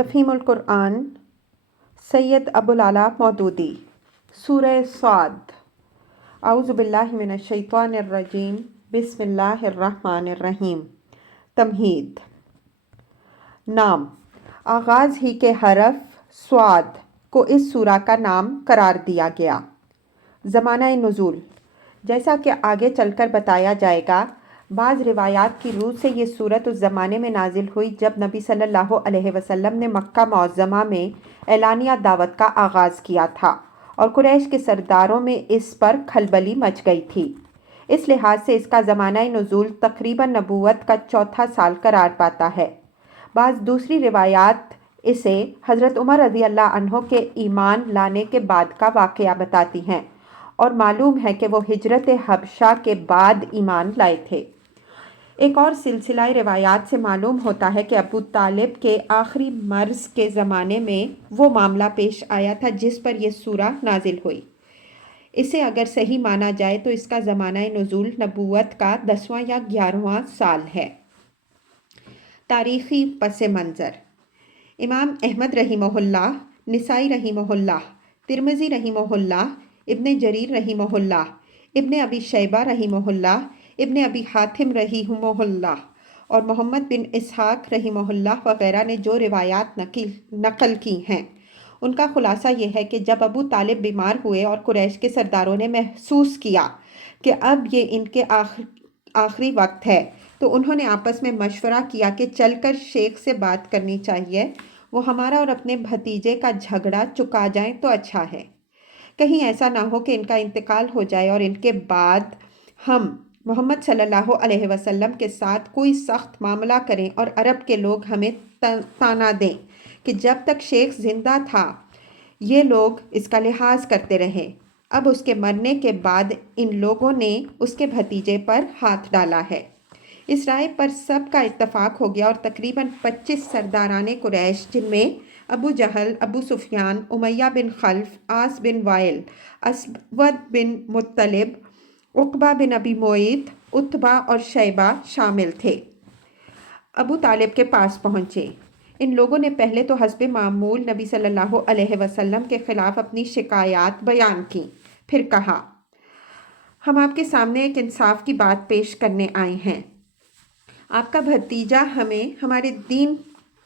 تفہیم القرآن سید ابوالعلا مودودی سورہ صاد اعوذ باللہ من الشیطان الرجیم بسم اللہ الرحمن الرحیم تمہید نام آغاز ہی کے حرف صاد کو اس سورہ کا نام قرار دیا گیا۔ زمانہ نزول جیسا کہ آگے چل کر بتایا جائے گا، بعض روایات کی روح سے یہ سورت اس زمانے میں نازل ہوئی جب نبی صلی اللہ علیہ وسلم نے مکہ معظمہ میں اعلانیہ دعوت کا آغاز کیا تھا اور قریش کے سرداروں میں اس پر کھلبلی مچ گئی تھی۔ اس لحاظ سے اس کا زمانہ نزول تقریباً نبوت کا چوتھا سال قرار پاتا ہے۔ بعض دوسری روایات اسے حضرت عمر رضی اللہ عنہ کے ایمان لانے کے بعد کا واقعہ بتاتی ہیں اور معلوم ہے کہ وہ ہجرت حبشہ کے بعد ایمان لائے تھے۔ ایک اور سلسلہ روایات سے معلوم ہوتا ہے کہ ابو طالب کے آخری مرض کے زمانے میں وہ معاملہ پیش آیا تھا جس پر یہ سورہ نازل ہوئی۔ اسے اگر صحیح مانا جائے تو اس کا زمانہ نزول نبوت کا 10واں یا 11واں سال ہے۔ تاریخی پس منظر: امام احمد رحمہ اللہ، نسائی رحمہ اللہ، ترمذی رحمہ اللہ، ابن جریر رحمہ اللہ، ابن ابی شیبہ رحمہ اللہ، ابن ابی حاتم رحمہ اللہ اور محمد بن اسحاق رحمہ اللہ وغیرہ نے جو روایات نقل کی ہیں، ان کا خلاصہ یہ ہے کہ جب ابو طالب بیمار ہوئے اور قریش کے سرداروں نے محسوس کیا کہ اب یہ ان کے آخری وقت ہے تو انہوں نے آپس میں مشورہ کیا کہ چل کر شیخ سے بات کرنی چاہیے، وہ ہمارا اور اپنے بھتیجے کا جھگڑا چکا جائیں تو اچھا ہے، کہیں ایسا نہ ہو کہ ان کا انتقال ہو جائے اور ان کے بعد ہم محمد صلی اللہ علیہ وسلم کے ساتھ کوئی سخت معاملہ کریں اور عرب کے لوگ ہمیں طعنہ دیں کہ جب تک شیخ زندہ تھا یہ لوگ اس کا لحاظ کرتے رہے۔ اب اس کے مرنے کے بعد ان لوگوں نے اس کے بھتیجے پر ہاتھ ڈالا ہے۔ اس رائے پر سب کا اتفاق ہو گیا اور تقریباً 25 سرداران قریش، جن میں ابو جہل، ابو سفیان، امیہ بن خلف، عاص بن وائل، اسود بن مطلب، عقبہ بن ابی معیط، عتبہ اور شیبہ شامل تھے، ابو طالب کے پاس پہنچے۔ ان لوگوں نے پہلے تو حسب معمول نبی صلی اللہ علیہ وسلم کے خلاف اپنی شکایات بیان کی، پھر کہا، ہم آپ کے سامنے ایک انصاف کی بات پیش کرنے آئے ہیں۔ آپ کا بھتیجا ہمیں ہمارے دین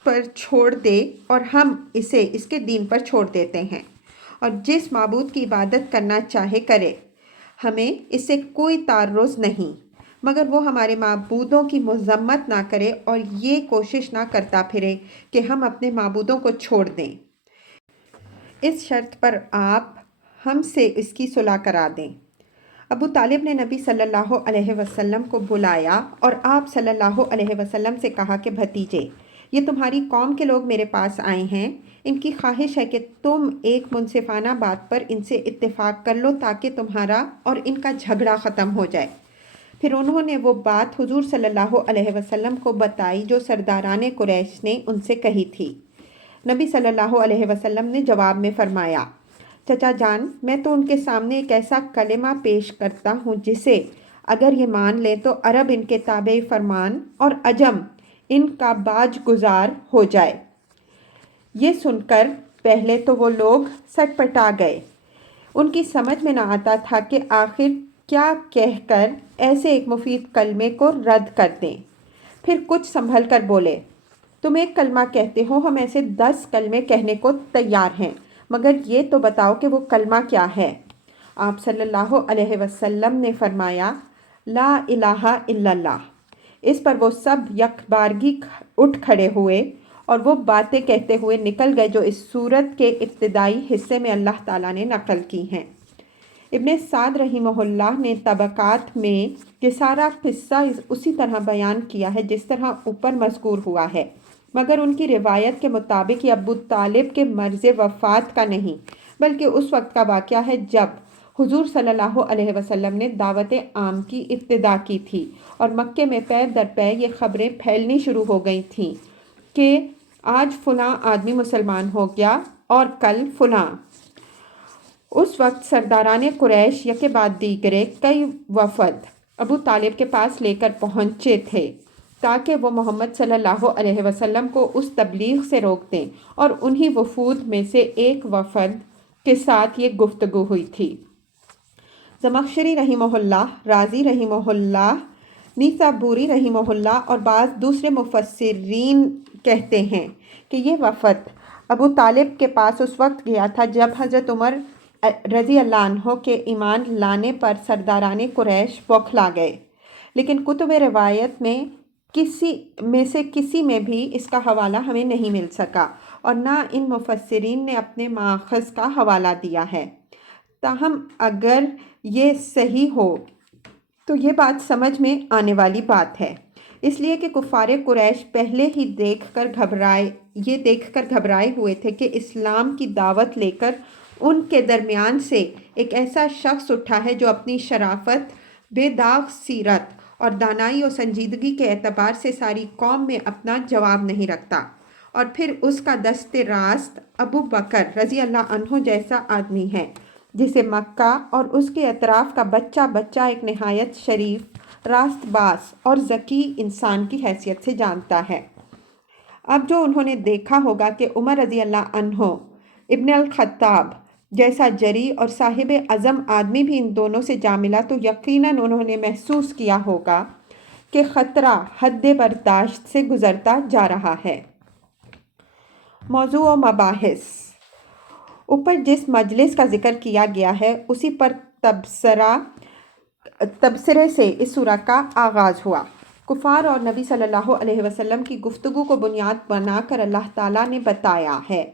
پر چھوڑ دے اور ہم اسے اس کے دین پر چھوڑ دیتے ہیں، اور جس معبود کی عبادت کرنا چاہے کرے، ہمیں اس سے کوئی تعرض نہیں، مگر وہ ہمارے معبودوں کی مذمت نہ کرے اور یہ کوشش نہ کرتا پھرے کہ ہم اپنے معبودوں کو چھوڑ دیں۔ اس شرط پر آپ ہم سے اس کی صلح کرا دیں۔ ابو طالب نے نبی صلی اللہ علیہ وسلم کو بلایا اور آپ صلی اللہ علیہ وسلم سے کہا کہ بھتیجے، یہ تمہاری قوم کے لوگ میرے پاس آئے ہیں، ان کی خواہش ہے کہ تم ایک منصفانہ بات پر ان سے اتفاق کر لو تاکہ تمہارا اور ان کا جھگڑا ختم ہو جائے۔ پھر انہوں نے وہ بات حضور صلی اللہ علیہ وسلم کو بتائی جو سرداران قریش نے ان سے کہی تھی۔ نبی صلی اللہ علیہ وسلم نے جواب میں فرمایا، چچا جان، میں تو ان کے سامنے ایک ایسا کلمہ پیش کرتا ہوں جسے اگر یہ مان لیں تو عرب ان کے تابع فرمان اور عجم ان کا باج گزار ہو جائے۔ یہ سن کر پہلے تو وہ لوگ سٹ پٹا گئے، ان کی سمجھ میں نہ آتا تھا کہ آخر کیا کہہ کر ایسے ایک مفید کلمے کو رد کر دیں۔ پھر کچھ سنبھل کر بولے، تم ایک کلمہ کہتے ہو، ہم ایسے 10 کلمے کہنے کو تیار ہیں، مگر یہ تو بتاؤ کہ وہ کلمہ کیا ہے۔ آپ صلی اللہ علیہ وسلم نے فرمایا، لا الہ الا اللہ۔ اس پر وہ سب یک بارگی اٹھ کھڑے ہوئے اور وہ باتیں کہتے ہوئے نکل گئے جو اس سورت کے ابتدائی حصے میں اللہ تعالیٰ نے نقل کی ہیں۔ ابن سعد رحمہ اللہ نے طبقات میں یہ سارا قصہ اسی طرح بیان کیا ہے جس طرح اوپر مذکور ہوا ہے، مگر ان کی روایت کے مطابق یہ ابو طالب کے مرض وفات کا نہیں بلکہ اس وقت کا واقعہ ہے جب حضور صلی اللہ علیہ وسلم نے دعوت عام کی ابتدا کی تھی اور مکے میں پے در پے یہ خبریں پھیلنی شروع ہو گئی تھیں کہ آج فلاں آدمی مسلمان ہو گیا اور کل فلاں۔ اس وقت سرداران قریش یکے بعد دیگرے کئی وفد ابو طالب کے پاس لے کر پہنچے تھے تاکہ وہ محمد صلی اللہ علیہ وسلم کو اس تبلیغ سے روک دیں، اور انہی وفود میں سے ایک وفد کے ساتھ یہ گفتگو ہوئی تھی۔ زمخشری رحمہ اللہ، رازی رحمہ اللہ، نیسابوری رحمہ اللہ اور بعض دوسرے مفسرین کہتے ہیں کہ یہ وفد ابو طالب کے پاس اس وقت گیا تھا جب حضرت عمر رضی اللہ عنہ کے ایمان لانے پر سرداران قریش بوکھلا گئے، لیکن کتب روایت میں کسی میں بھی اس کا حوالہ ہمیں نہیں مل سکا، اور نہ ان مفسرین نے اپنے ماخذ کا حوالہ دیا ہے۔ تاہم اگر یہ صحیح ہو تو یہ بات سمجھ میں آنے والی بات ہے، اس لیے کہ کفار قریش پہلے ہی دیکھ کر گھبرائے ہوئے تھے کہ اسلام کی دعوت لے کر ان کے درمیان سے ایک ایسا شخص اٹھا ہے جو اپنی شرافت، بے داغ سیرت اور دانائی و سنجیدگی کے اعتبار سے ساری قوم میں اپنا جواب نہیں رکھتا، اور پھر اس کا دست راست ابو بکر رضی اللہ عنہ جیسا آدمی ہے جسے مکہ اور اس کے اطراف کا بچہ بچہ ایک نہایت شریف، راست باز اور ذکی انسان کی حیثیت سے جانتا ہے۔ اب جو انہوں نے دیکھا ہوگا کہ عمر رضی اللہ عنہ ابن الخطاب جیسا جری اور صاحب عزم آدمی بھی ان دونوں سے جا ملا، تو یقیناً انہوں نے محسوس کیا ہوگا کہ خطرہ حد برداشت سے گزرتا جا رہا ہے۔ موضوع و مباحث: اوپر جس مجلس کا ذکر کیا گیا ہے اسی پر تبصرے سے اس سورہ کا آغاز ہوا۔ کفار اور نبی صلی اللہ علیہ وسلم کی گفتگو کو بنیاد بنا کر اللہ تعالیٰ نے بتایا ہے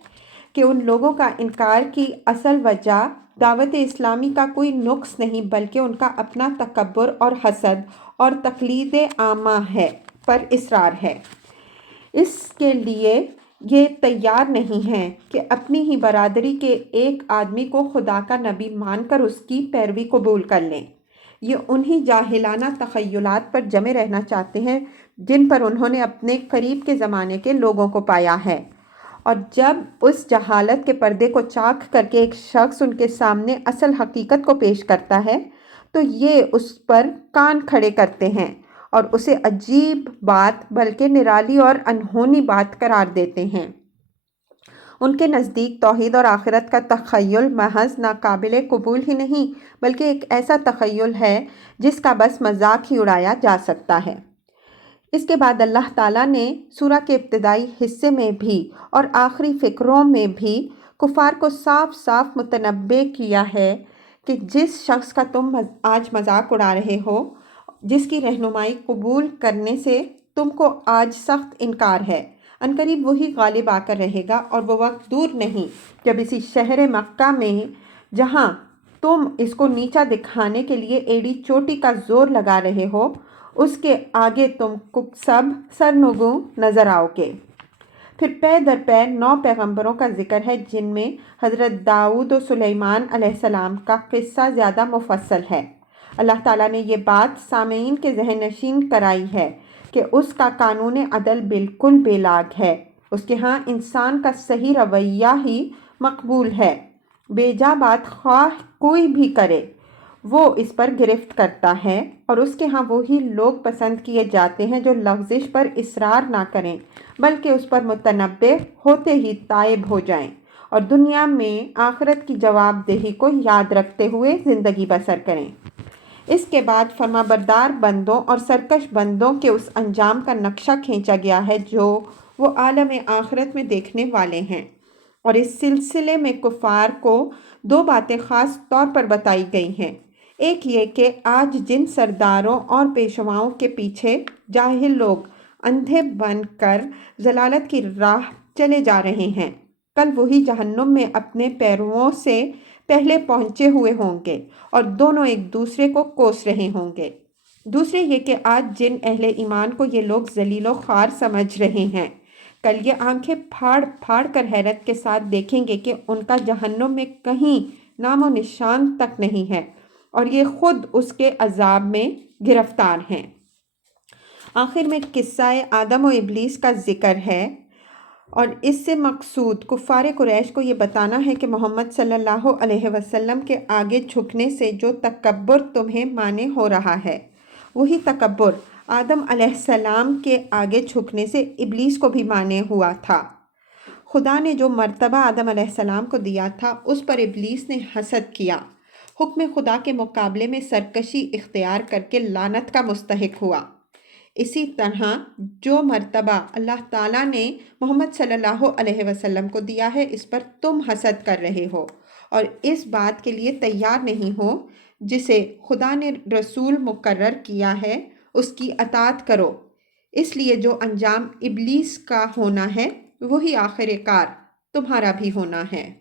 کہ ان لوگوں کا انکار کی اصل وجہ دعوت اسلامی کا کوئی نقص نہیں بلکہ ان کا اپنا تکبر اور حسد اور تقلید عامہ پر اصرار ہے۔ اس کے لیے یہ تیار نہیں ہیں کہ اپنی ہی برادری کے ایک آدمی کو خدا کا نبی مان کر اس کی پیروی قبول کر لیں۔ یہ انہی جاہلانہ تخیلات پر جمے رہنا چاہتے ہیں جن پر انہوں نے اپنے قریب کے زمانے کے لوگوں کو پایا ہے، اور جب اس جہالت کے پردے کو چاک کر کے ایک شخص ان کے سامنے اصل حقیقت کو پیش کرتا ہے تو یہ اس پر کان کھڑے کرتے ہیں اور اسے عجیب بات بلکہ نرالی اور انہونی بات قرار دیتے ہیں۔ ان کے نزدیک توحید اور آخرت کا تخیل محض ناقابل قبول ہی نہیں بلکہ ایک ایسا تخیل ہے جس کا بس مذاق ہی اڑایا جا سکتا ہے۔ اس کے بعد اللہ تعالیٰ نے سورہ کے ابتدائی حصے میں بھی اور آخری فقروں میں بھی کفار کو صاف صاف متنبہ کیا ہے کہ جس شخص کا تم آج مذاق اڑا رہے ہو، جس کی رہنمائی قبول کرنے سے تم کو آج سخت انکار ہے، عنقریب وہی غالب آ کر رہے گا، اور وہ وقت دور نہیں جب اسی شہر مکہ میں جہاں تم اس کو نیچا دکھانے کے لیے ایڑی چوٹی کا زور لگا رہے ہو، اس کے آگے تم سب سرنگوں نظر آؤ گے۔ پھر پے در پے 9 پیغمبروں کا ذکر ہے جن میں حضرت داؤد و سلیمان علیہ السلام کا قصہ زیادہ مفصل ہے۔ اللہ تعالیٰ نے یہ بات سامعین کے ذہن نشین کرائی ہے کہ اس کا قانون عدل بالکل بے لاگ ہے، اس کے ہاں انسان کا صحیح رویہ ہی مقبول ہے، بے جا بات خواہ کوئی بھی کرے وہ اس پر گرفت کرتا ہے، اور اس کے ہاں وہی لوگ پسند کیے جاتے ہیں جو لغزش پر اصرار نہ کریں بلکہ اس پر متنبہ ہوتے ہی تائب ہو جائیں اور دنیا میں آخرت کی جواب دہی کو یاد رکھتے ہوئے زندگی بسر کریں۔ اس کے بعد فرمانبردار بندوں اور سرکش بندوں کے اس انجام کا نقشہ کھینچا گیا ہے جو وہ عالم آخرت میں دیکھنے والے ہیں، اور اس سلسلے میں کفار کو 2 باتیں خاص طور پر بتائی گئی ہیں۔ ایک یہ کہ آج جن سرداروں اور پیشواؤں کے پیچھے جاہل لوگ اندھے بن کر ضلالت کی راہ چلے جا رہے ہیں، کل وہی جہنم میں اپنے پیرووں سے پہلے پہنچے ہوئے ہوں گے اور دونوں ایک دوسرے کو کوس رہے ہوں گے۔ دوسرے یہ کہ آج جن اہل ایمان کو یہ لوگ ذلیل و خوار سمجھ رہے ہیں، کل یہ آنکھیں پھاڑ پھاڑ کر حیرت کے ساتھ دیکھیں گے کہ ان کا جہنم میں کہیں نام و نشان تک نہیں ہے اور یہ خود اس کے عذاب میں گرفتار ہیں۔ آخر میں قصہ آدم و ابلیس کا ذکر ہے، اور اس سے مقصود کفار قریش کو یہ بتانا ہے کہ محمد صلی اللہ علیہ وسلم کے آگے جھکنے سے جو تکبر تمہیں مانے ہو رہا ہے، وہی تکبر آدم علیہ السلام کے آگے جھکنے سے ابلیس کو بھی مانے ہوا تھا۔ خدا نے جو مرتبہ آدم علیہ السلام کو دیا تھا اس پر ابلیس نے حسد کیا، حکم خدا کے مقابلے میں سرکشی اختیار کر کے لعنت کا مستحق ہوا۔ اسی طرح جو مرتبہ اللہ تعالیٰ نے محمد صلی اللہ علیہ وسلم کو دیا ہے اس پر تم حسد کر رہے ہو اور اس بات کے لیے تیار نہیں ہو جسے خدا نے رسول مقرر کیا ہے اس کی اطاعت کرو، اس لیے جو انجام ابلیس کا ہونا ہے وہی آخر کار تمہارا بھی ہونا ہے۔